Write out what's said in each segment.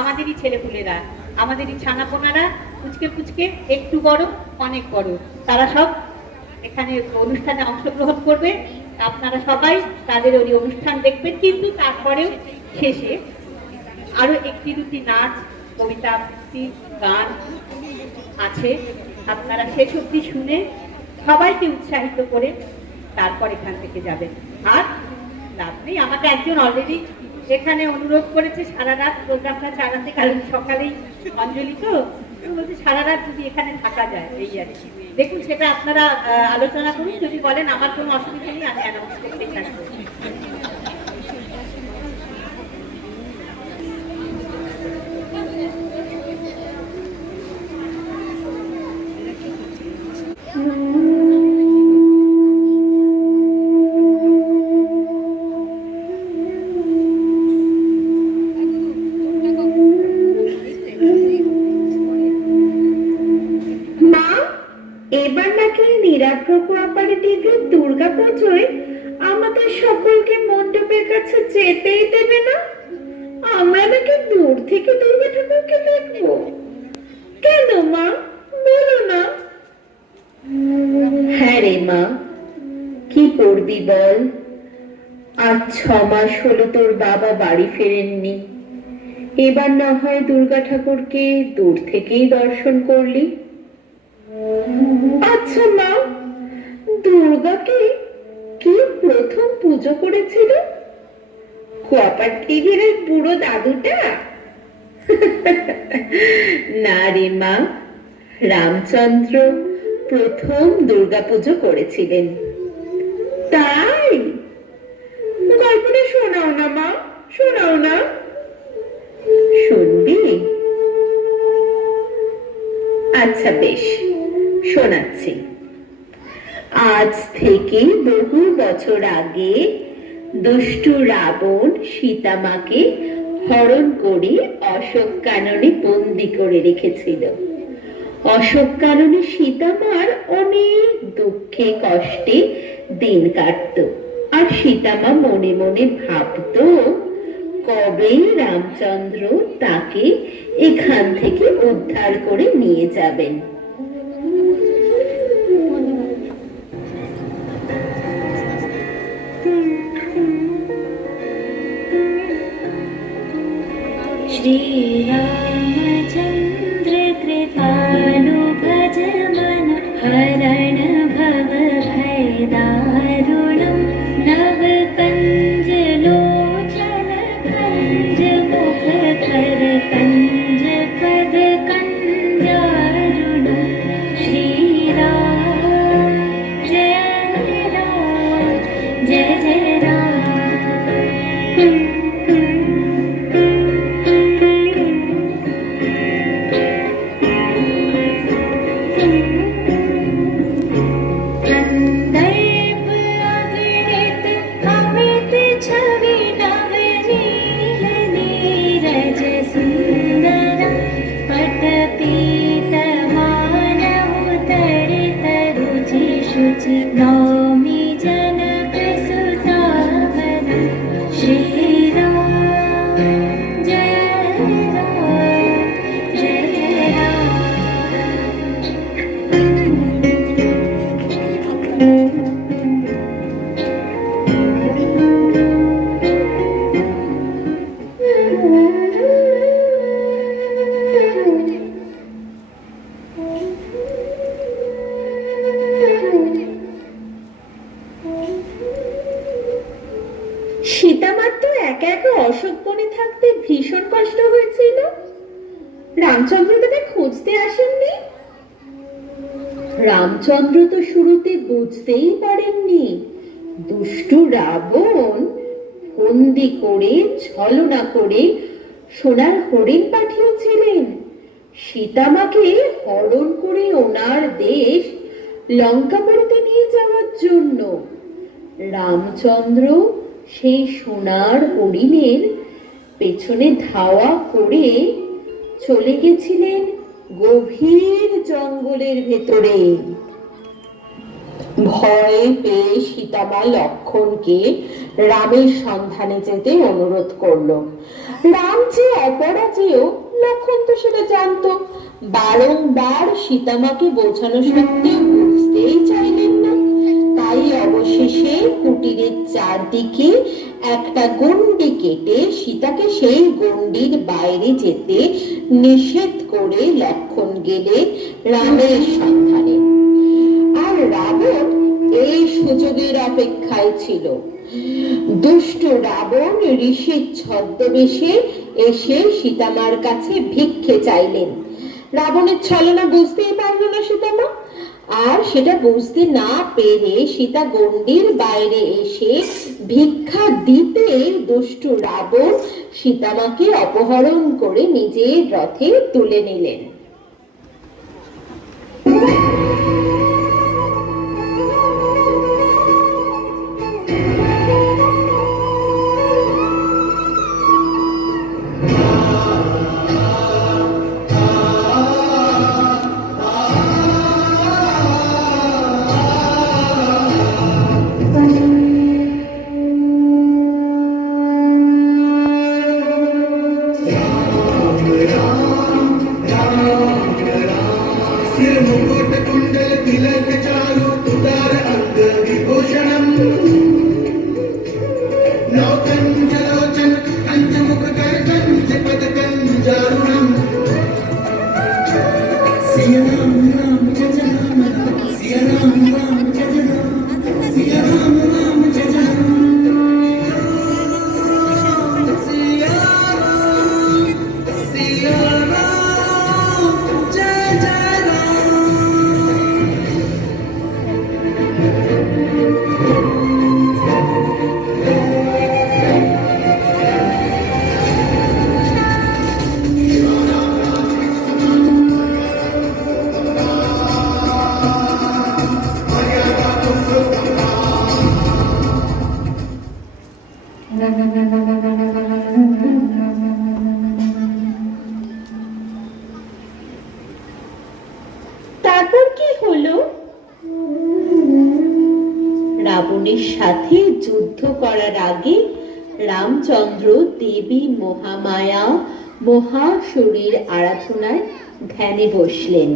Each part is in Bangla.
আমাদেরই ছেলেপুলেরা, আমাদেরই ছানাপোনারা, পুচকে পুচকে, একটু বড় অনেক বড়, তারা সব এখানে অনুষ্ঠানে অংশগ্রহণ করবে। আপনারা সবাই তাদের ওই অনুষ্ঠান দেখবেন, কিন্তু তারপরেও শেষে আরো একটি দুটি নাচ, কবিতা আবৃত্তি, গান আছে। আপনারা শেষ অবধি শুনে সবাইকে উৎসাহিত করে তারপর এখান থেকে যাবেন। আর লাভ নেই, আমাকে একজন অলরেডি এখানে অনুরোধ করেছে সারা রাত প্রোগ্রামটা চালাতে, কারণ সকালেই অঞ্জলি তো বলছে সারা রাত যদি এখানে থাকা যায়। এই আর কি, দেখুন সেটা আপনারা আলোচনা করুন, যদি বলেন আমার কোনো অসুবিধা নেই, আমি অ্যানাউন্স করতে থাকবো। এবার নাকি দুর্গা পুজোয় আমাদের সকলকে মণ্ডপের কাছে যেতেই দেবে না। আমরা নাকি দূর থেকে দুর্গা ঠাকুরকে দেখবো। কেন মা, বলো না। হ্যাঁ রে মা, কি করবি বল। আজ 6 মাস হলো তোর বাবা বাড়ি ফেরেননি। এবার না হয় দুর্গা ঠাকুরকে দূর থেকেই দর্শন করলি। আচ্ছা মা, দুর্গাকে কি প্রথম পুজো করেছিল? কোয়াপার টিভির বুড়ো দাদুটা? না রে মা, রামচন্দ্র প্রথম দুর্গা পুজো করেছিলেন। তাই? গল্পটা শোনাও না মা, শোনাও না। শুনবি? আচ্ছা বেশ, শোনাচ্ছি। আজ থেকে বহু বছর আগে দুষ্টু রাবণ সীতামাকে হরণ করে অশোক কাননে বন্দি করে রেখেছিল। অশোক কাননে সীতামার অনেক দুঃখে কষ্টে দিন কাটত, আর সীতামা মনে মনে ভাবত কবে রামচন্দ্র তাকে এখান থেকে উদ্ধার করে নিয়ে যাবেন। श्री रामचंद्र कृपालु भज मन हरण भव भय दारुणं नव कंज लोचन कंज मुख कर कंज पद कंजारुणं श्री राम जय जय राम। नौमी जनक सुतावन श्री राम जय राम। সীতামার তো একা একা অশোক বনে থাকতে ভীষণ কষ্ট হয়েছিল। রামচন্দ্র তাকে খুঁজতে আসেননি? রামচন্দ্র তো শুরুতে বুঝতেই পারেননি দুষ্টু রাবণ বন্দি করে ছলনা করে সোনার হরিণ পাঠিয়েছিলেন সীতামাকে হরণ করে ওনার দেশ লঙ্কাপুরীতে নিয়ে যাওয়ার জন্য। রামচন্দ্র সেই সোনার হরিণের পেছনে ধাওয়া করে চলে গেছিলেন গভীর জঙ্গলের ভেতরে। ভয় পেয়ে সীতামা লক্ষণকে রামের সন্ধানে যেতে অনুরোধ করলো। রাম যে অপরাজেয় হলেও লক্ষণ তো সেটা জানতো। বারংবার সীতামাকে বোঝানো সত্ত্বেও বুঝতেই চাইলেন না। তাই অবশেষে কুটিরের চারদিকে একটা গণ্ডি কেটে সীতাকে সেই গণ্ডির বাইরে যেতে নিষেধ করে লক্ষণ গেলে রামের সন্ধানে। আর রাবণ এই সুযোগের অপেক্ষায় ছিল। দুষ্ট রাবণ ঋষির ছদ্মবেশে এসে সীতামার কাছে ভিক্ষে চাইলেন। রাবণের ছলনা বুঝতেই পারল না সীতামা, আর সেটা বুঝতে না পেরে সীতা গণ্ডির বাইরে এসে ভিক্ষা দিতে দুষ্ট রাবণ সীতামাকে অপহরণ করে নিজের রথে তুলে নিলেন। তারপর কি হলো? রাবণের সাথে যুদ্ধ করার আগে রামচন্দ্র দেবী মহামায়া মহাসুরীর আরাধনায় ধ্যানে বসলেন।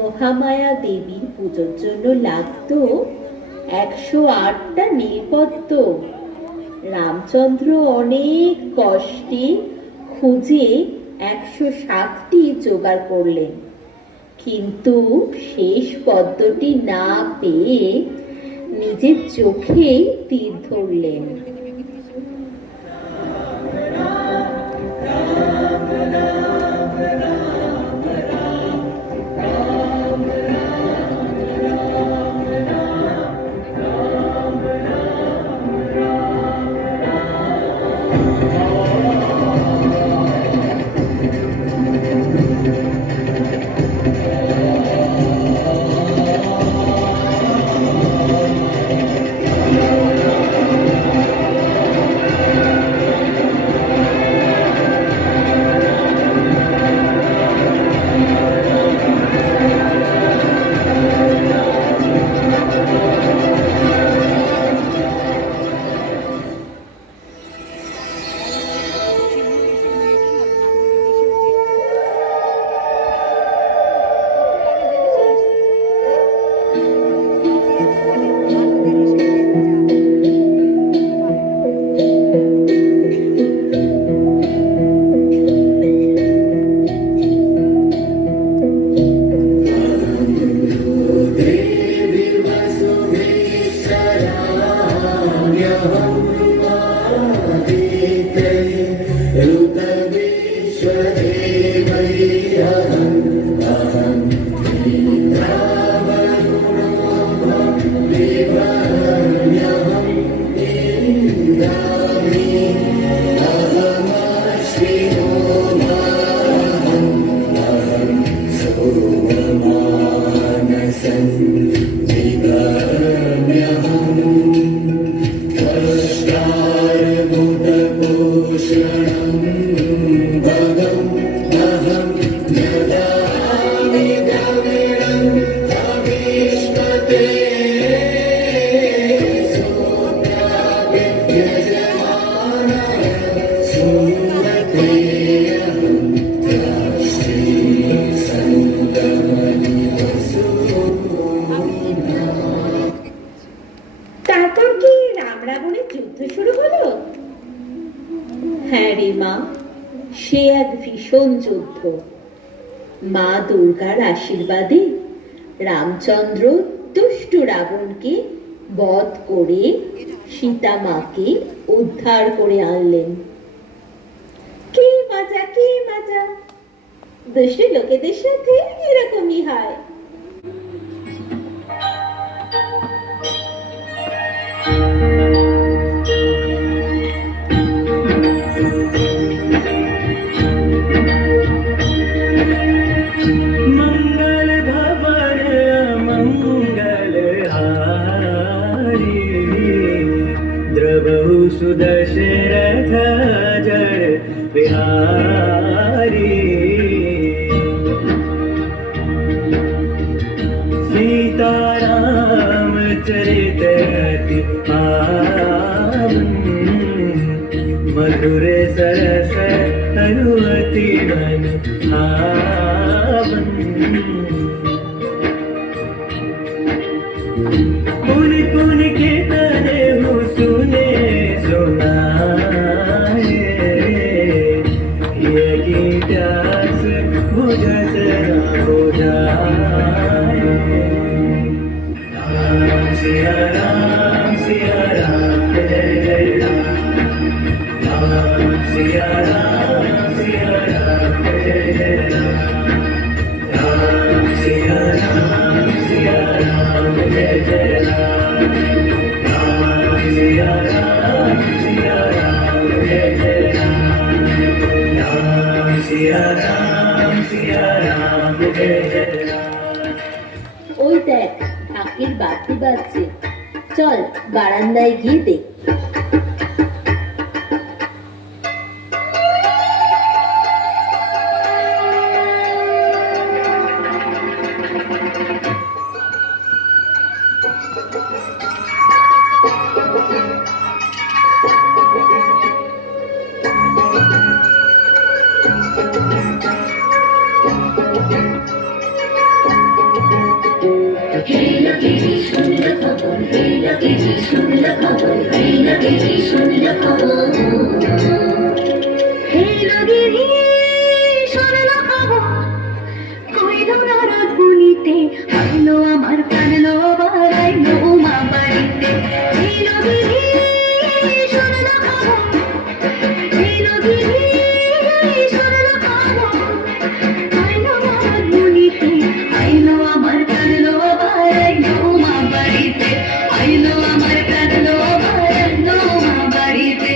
মহামায়া দেবীর পুজোর জন্য লাগতো 108টা নীলপদ্ম। রামচন্দ্র অনেক কষ্টে খুঁজে 107টি জোগাড় করলেন, কিন্তু শেষ পদ্মটি না পেয়ে নিজের চোখেই তীর ধরলেন। তারপর কি রাম রাবণের যুদ্ধ শুরু হলো? হ্যাঁ রে মা, সে এক ভীষণ যুদ্ধ। মা দুর্গার আশীর্বাদে রামচন্দ্র দুষ্ট রাবণকে বধ করে সীতা মাকে উদ্ধার করে আনলেন। কি মজা, কি মজা! দুষ্ট লোকেদের সাথে এরকমই হয়। मंगल भवन मंगल हारी, द्रवहु सुदशरथ जय बिहारी। सीताराम चरित अति पावन, मधुर सरस अनुमति मन भावन। पुन पुन के तने हो सुने सुनाए, यही प्यास बुझत न बुझाए। राम सिया राम जय जय राम। राम सिया राम जय जय राम। राम सिया राम जय जय राम। राम सिया राम जय जय राम। राम सिया राम जय जय राम। ওই দেখ, ঢাকের বাতি বাজছে, চল বারান্দায় গিয়ে দেখ। বেজে শুনল খবর হে লগিরি শুনল খবর কইল নারদ মুনিতে আইলো আমার প্রাণলো বাড়াইলো মা বাড়িতে হে লগিরি শুনল খবর হে লগিরি শুনল খবর আইলো নারদ মুনিতে আইলো আমার প্রাণলো বাড়াইলো মা বাড়িতে আইলো আমার প্রাণলো বাড়াইলো মা বাড়িতে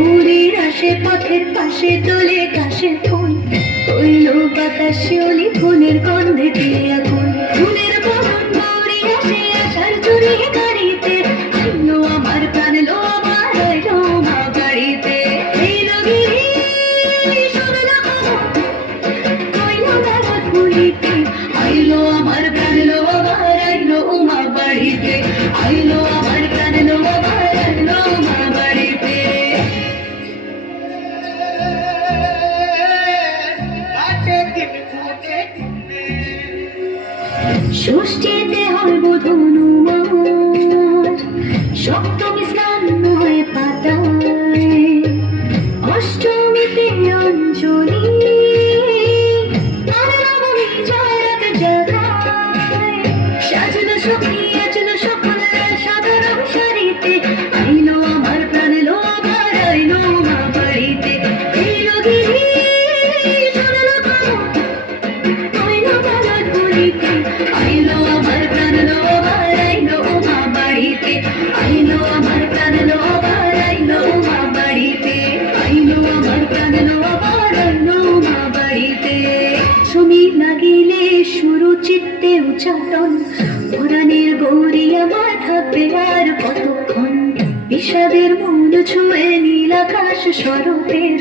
উড়ির আসে পথের পাশে তোলে কাশে ফুল হইল বাতাসে অলি ফুলের গন্ধে দিয়ে আগুন ফুলের বরণ গৌরী আসে আসার চুরি গাড়িতে আইলো আমার প্রাণ লো আমার আইলো মা বাড়িতে এই লগিরি শুনল খবর কইল নারদ মুনিতে আইলো আমার প্রাণ লো আমার আইলো মা বাড়িতে আইলো আমার প্রাণ লো আমার আইলো মা বাড়িতে ষষ্ঠীতে হয় বোধনু মার সপ্তমী স্নান হয় পাতায় অষ্টমীতে অঞ্জলি আর নবমী জয়রাত জাগায় সাজলো সখী আজলো সকল সাধারণ শাড়িতে আইলো আমার প্রাণ লো আমার আইলো মা বাড়িতে এই লগিরি শুনল খবর আইলো নারদ মুনিতে আইলো আমার প্রাণ লো আমার আইলো মা বাড়িতে আইলো আমার প্রাণ লো আমার আইলো মা বাড়িতে আইলো আমার প্রাণ লো আমার আইলো মা বাড়িতে সমীর লাগিলে শুরু চিত্তে উচ্চাটন পুরাণের গৌরী আমার থাকবে আর কতক্ষণ বিষাদের মূল ছুঁয়ে নীল আকাশ শরতের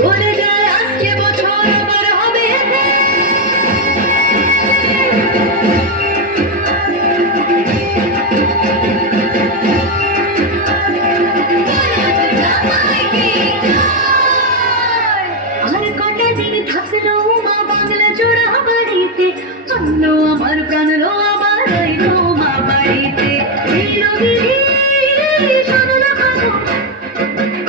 বলে যায় আজকে বছর আবার হবে আর কটা দিন থাকলো মা বাংলা জোড়া বাড়িতে আইলো আমার প্রাণ লো আমার আইলো মা বাড়িতে এই লগিরি শুনল খবর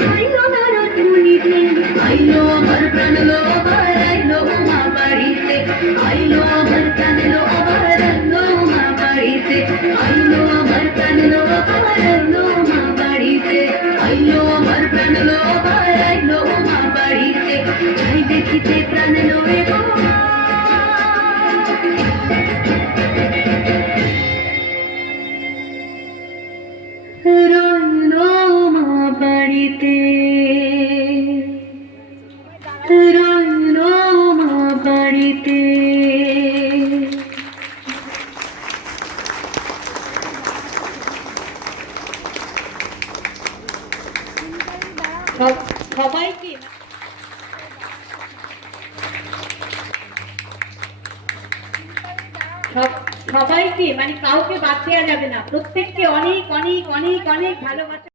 আইলো নারদ মুনিতে আইলো আমার প্রাণ লো আমার আইলো মা বাড়িতে আইলো আমার প্রাণ লো আমার আইলো মা বাড়িতে আইলো আমার প্রাণ লো আমার আইলো মা বাড়িতে আইলো আমার প্রাণ লো আমার আইলো মা বাড়িতে যাই দেখিতে প্রাণ লো রে রইলো মা বাড়িতে রইলো মা বাড়িতে সবাইকে সবাইকে মানে কাউকে বাদ দেওয়া যাবে না, প্রত্যেককে অনেক অনেক অনেক অনেক ভালোবাসা।